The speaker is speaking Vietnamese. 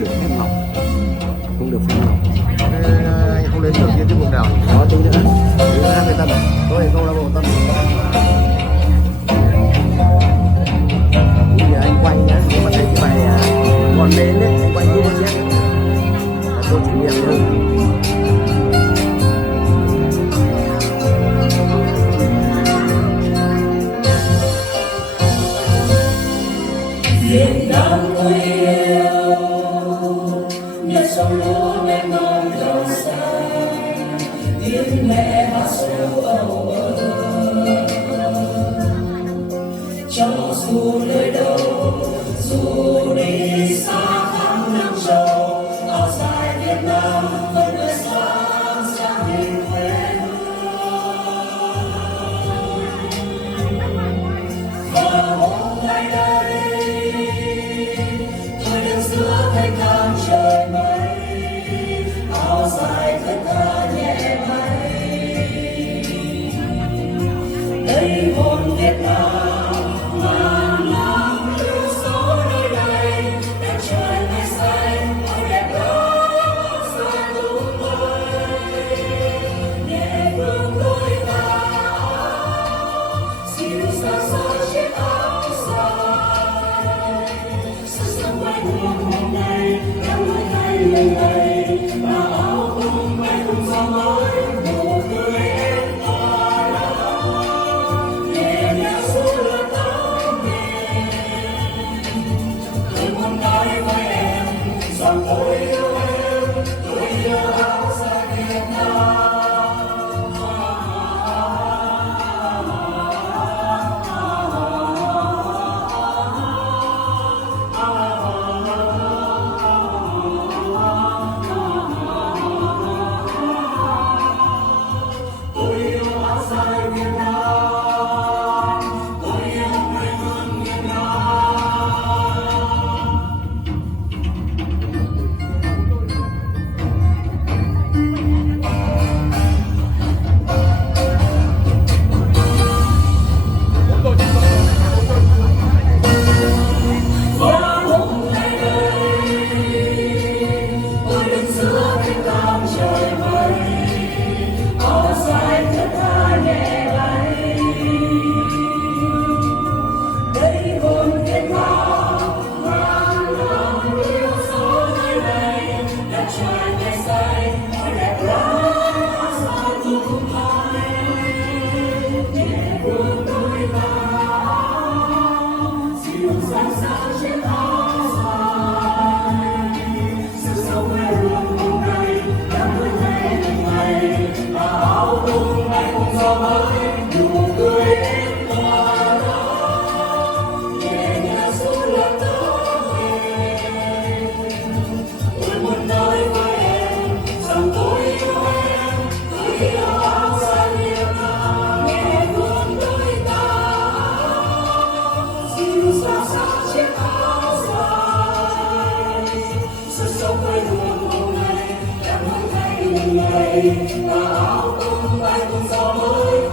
được phép học, không được phép học. Anh không lên được tiết mục nào? Có tí nữa, tí nữa về Tâm, tôi câu lạc bộ Tâm. Bây giờ anh quay nhá, nếu mà thấy cái bài còn lên đấy, anh quay luôn nhé. Tôi chủ nhiệm thôi. Việt Nam tôi yêu, nhớ sông lúa mênh mông đầu xa, tiếng mẹ hát ru âu ơ. Cho dù nơi đâu, dù đi xa khắp năm châu, áo dài Việt Nam vẫn tươi sáng sáng hình quê hương. Và hôm nay đây tôi đứng giữa thanh thang trời mây, áo dài thướt tha nhẹ bay. Đây hồn Việt Nam ngàn năm lưu dấu nơi đây, đất trời mây xanh ôi đẹp đó xa tung bay. Nhẹ vương đôi ta dịu dàng sau chiếc áo dài, sức sống quay cuồng hôm nay đang đổi thay lần này, và áo tung bay cùng gió mới nụ cười em tỏa ra nhẹ nhàng xua lướt tóc em. Tôi muốn nói với em rằng tôi yêu em, tôi yêu áo dài Việt Nam. Tôi yêu áo dài Việt Nam, tôi yêu quê hương Việt Nam. Và hôm nay đây tôi đứng giữa thanh thang trời mây, áo dài thướt tha nhẹ bay. Đây hồn Việt Nam ngàn năm yêu dấu nơi đây, đất trời mây xanh ôi đẹp lắm xa tung bay. Nhẹ vương đôi ta dịu dàng sao chiếc áo dài, sức sống quê hương hôm nay đang đổi thay lần ngày, và áo tung bay cùng gió mới nụ cười em tỏa ra nhẹ nhàng xua lướt tóc em. Tôi muốn nói với em rằng tôi yêu em, tôi yêu áo dài Việt Nam. Nhẹ vương đôi ta dịu dàng sao chiếc áo dài, sức sống quê hương hôm nay đang đổi thay lần ngày, và áo tung bay cùng gió mới